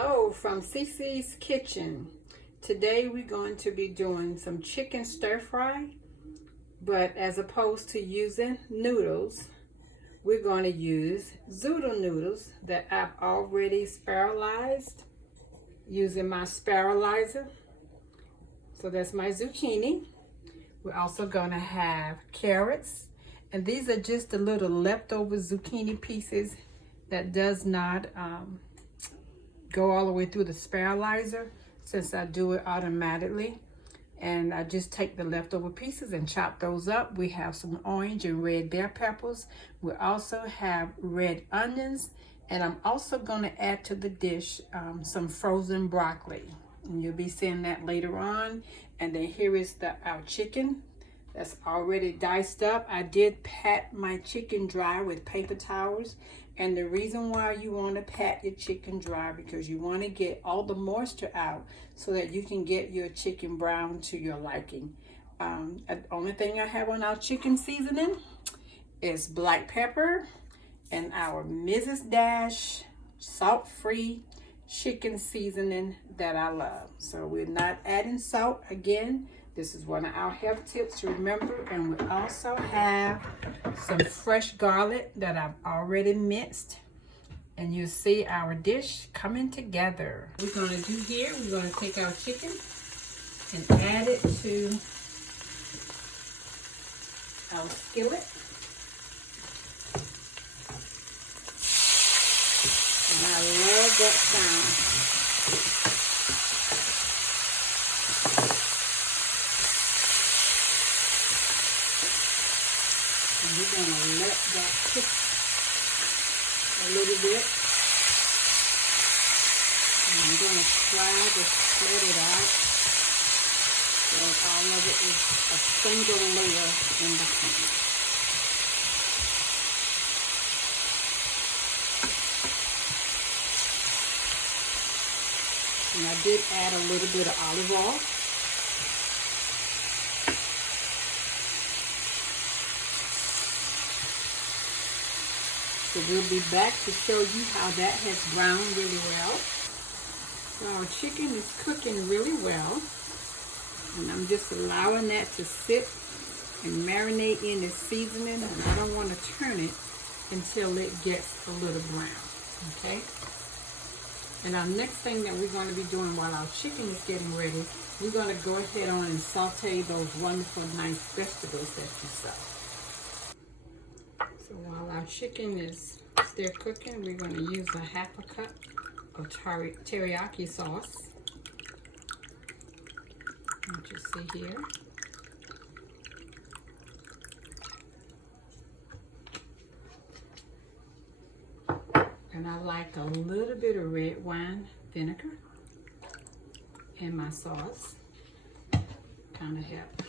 Hello from CC's Kitchen. Today we're going to be doing some chicken stir fry, but as opposed to using noodles, we're going to use zoodle noodles that I've already spiralized using my spiralizer. So that's my zucchini. We're also going to have carrots, and these are just the little leftover zucchini pieces that does not go all the way through the spiralizer, since I do it automatically. And I just take the leftover pieces and chop those up. We have some orange and red bell peppers. We also have red onions, and I'm also going to add to the dish some frozen broccoli, and you'll be seeing that later on. And then here is our chicken that's already diced up. I did pat my chicken dry with paper towels. And the reason why you want to pat your chicken dry, because you want to get all the moisture out so that you can get your chicken brown to your liking. The only thing I have on our chicken seasoning is black pepper and our Mrs. Dash salt-free chicken seasoning that I love. So we're not adding salt again. This is one of our health tips to remember. And we also have some fresh garlic that I've already minced. And you see our dish coming together. What we're going to do here, we're going to take our chicken and add it to our skillet. And I love that sound. And we're going to let that cook a little bit. And I'm going to try to spread it out so all of it is a single layer in the pan. And I did add a little bit of olive oil. So we'll be back to show you how that has browned really well. So our chicken is cooking really well. And I'm just allowing that to sit and marinate in the seasoning. And I don't want to turn it until it gets a little brown. Okay? And our next thing that we're going to be doing while our chicken is getting ready, we're going to go ahead on and saute those wonderful nice vegetables that you saw. So while our chicken is still cooking, we're going to use a half a cup of teriyaki sauce. What you see here. And I like a little bit of red wine vinegar in my sauce. Kind of help.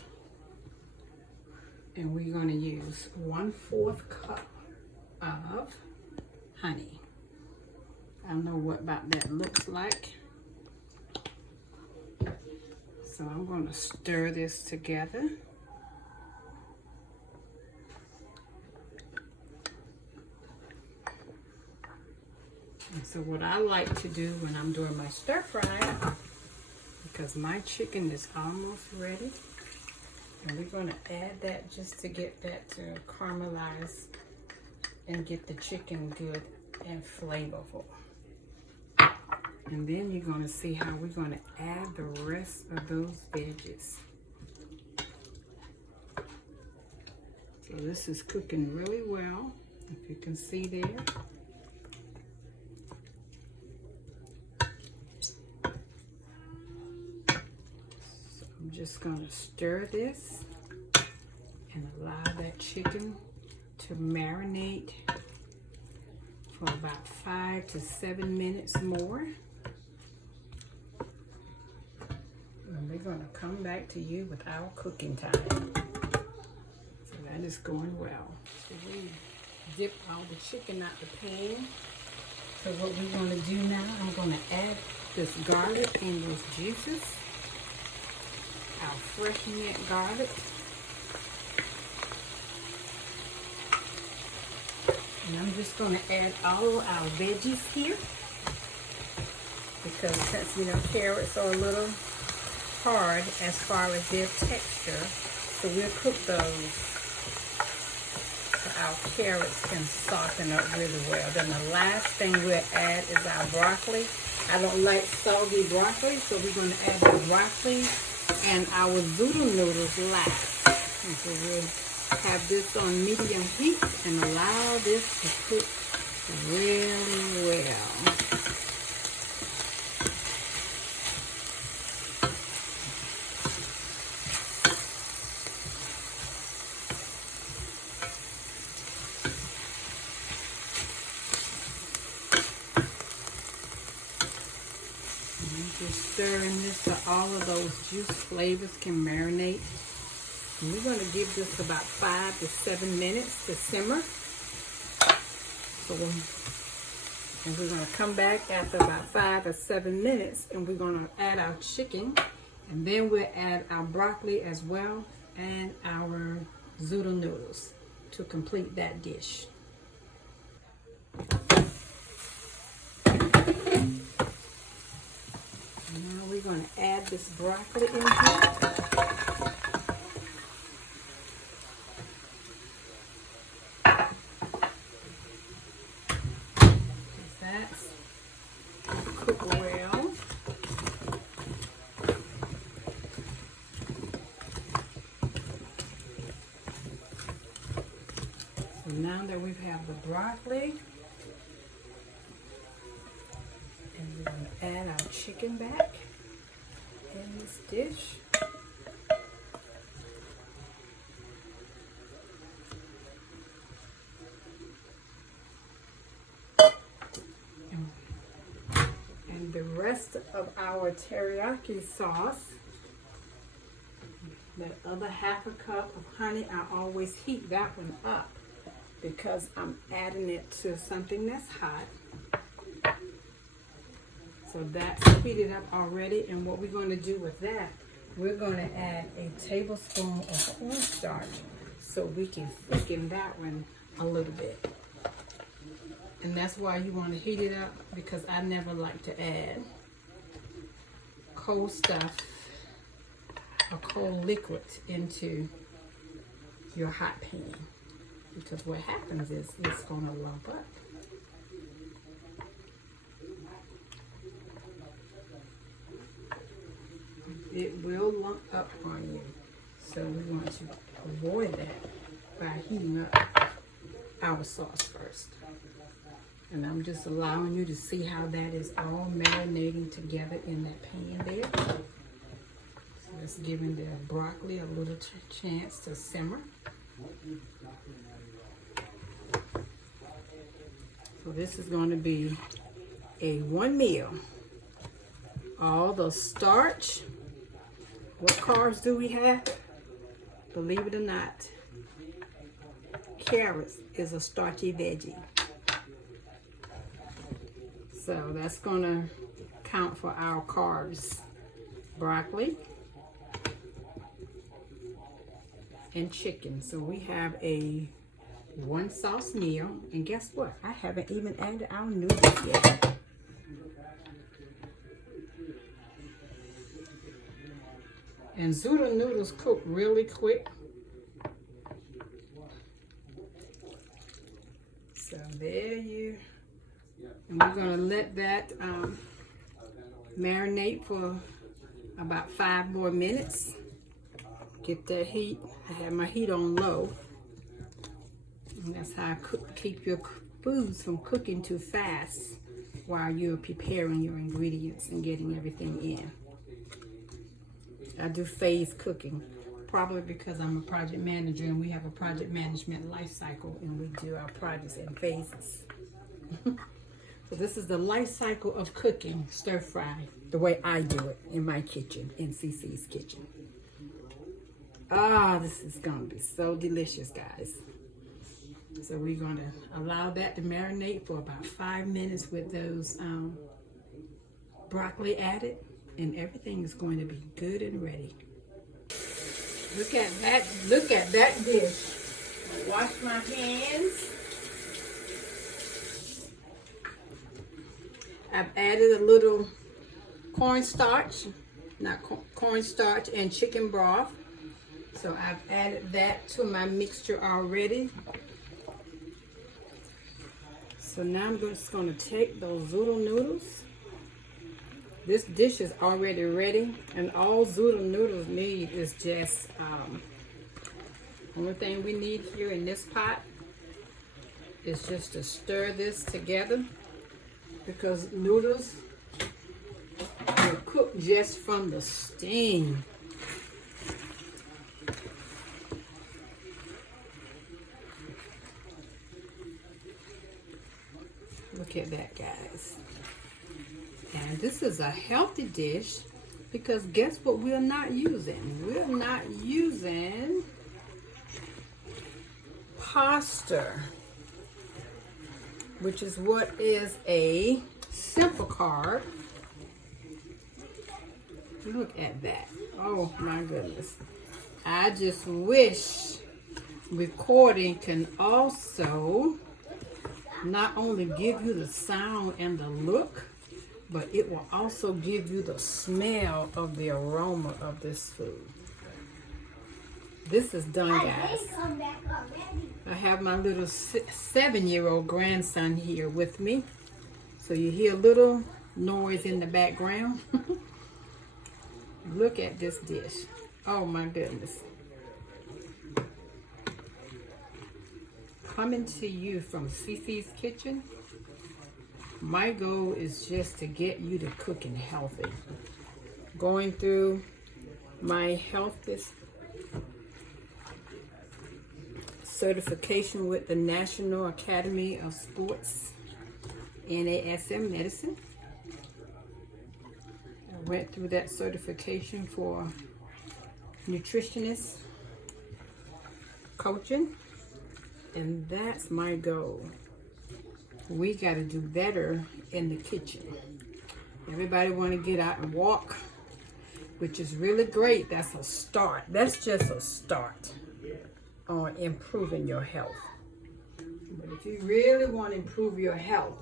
And we're going to use 1/4 cup of honey. I don't know what about that looks like. So I'm going to stir this together. And so what I like to do when I'm doing my stir fry, because my chicken is almost ready, and we're going to add that just to get that to caramelize and get the chicken good and flavorful. And then you're going to see how we're going to add the rest of those veggies. So this is cooking really well, if you can see there. So I'm just going to stir this and allow that chicken to marinate for about 5 to 7 minutes more. And we're going to come back to you with our cooking time. So that is going well. So we dip all the chicken out the pan. So what we're going to do now, I'm going to add this garlic and those juices. Our fresh mint garlic. And I'm just going to add all our veggies here. because since, you know, carrots are a little hard as far as their texture, so we'll cook those so our carrots can soften up really well. Then the last thing we'll add is our broccoli. I don't like soggy broccoli, so we're going to add the broccoli and our zoodle noodles last. And so we'll have this on medium heat and allow this to cook really well. Just stirring this so all of those juice flavors can marinate. And we're going to give this about 5 to 7 minutes to simmer. So and we're going to come back after about 5 or 7 minutes and we're going to add our chicken. And then we'll add our broccoli as well and our zoodle noodles to complete that dish. Now we're going to add this broccoli in here. That's cook well. So now that we have the broccoli, and we're going to add our chicken back in this dish. And the rest of our teriyaki sauce, that other ½ cup of honey, I always heat that one up because I'm adding it to something that's hot. So that's heated up already, and what we're going to do with that, we're going to add a tablespoon of cornstarch so we can thicken that one a little bit. And that's why you want to heat it up, because I never like to add cold stuff or cold liquid into your hot pan, because what happens is it's going to lump up. It will lump up on you, so we want to avoid that by heating up our sauce first. And I'm just allowing you to see how that is all marinating together in that pan there. So it's giving the broccoli a little chance to simmer. So this is going to be a one meal. All the starch. What carbs do we have? Believe it or not, carrots is a starchy veggie. So that's going to count for our carbs. Broccoli and chicken. So we have a one sauce meal. And guess what? I haven't even added our noodles yet. And zoodle noodles cook really quick. So there you, and we're gonna let that marinate for about 5 more minutes. Get that heat. I have my heat on low. And that's how I keep your foods from cooking too fast while you're preparing your ingredients and getting everything in. I do phase cooking, probably because I'm a project manager and we have a project management life cycle and we do our projects in phases. So this is the life cycle of cooking stir fry, the way I do it in my kitchen, in CC's kitchen. Ah, this is gonna be so delicious, guys. So we're gonna allow that to marinate for about 5 minutes with those broccoli added. And everything is going to be good and ready. Look at that dish. Wash my hands. I've added a little cornstarch, not cornstarch and chicken broth. So I've added that to my mixture already. So now I'm just going to take those zoodle noodles. This dish is already ready, and all zoodle noodles need is just only thing we need here in this pot is just to stir this together, because noodles will cook just from the steam. Look at that, guys. And this is a healthy dish because guess what we're not using? We're not using pasta, which is what is a simple carb. Look at that. Oh my goodness. I just wish recording can also not only give you the sound and the look, but it will also give you the smell of the aroma of this food. This is done, guys. I have my little 7-year-old grandson here with me. So you hear a little noise in the background. Look at this dish. Oh my goodness. Coming to you from Cece's Kitchen. My goal is just to get you to cooking healthy. Going through my health certification with the National Academy of Sports, NASM Medicine. I went through that certification for nutritionist coaching, and that's my goal. We got to do better in the kitchen. Everybody want to get out and walk, which is really great. That's a start. That's just a start on improving your health. But if you really want to improve your health,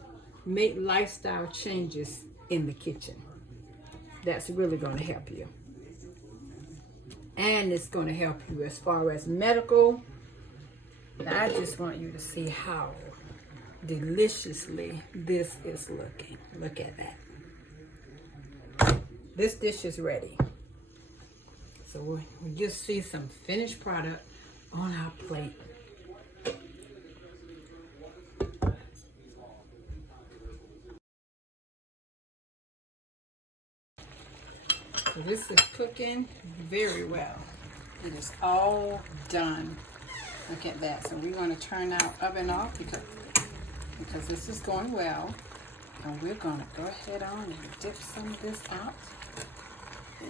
make lifestyle changes in the kitchen. That's really going to help you. And it's going to help you as far as medical. I just want you to see how deliciously this is looking. Look at that. This dish is ready. So we just see some finished product on our plate. So this is cooking very well. It is all done. Look at that. So we're going to turn our oven off because this is going well. And we're going to go ahead on and dip some of this out.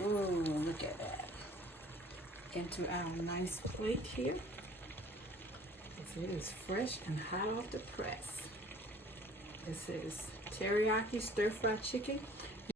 Ooh, look at that. Into our nice plate here. It is fresh and hot off the press. This is teriyaki stir-fry chicken.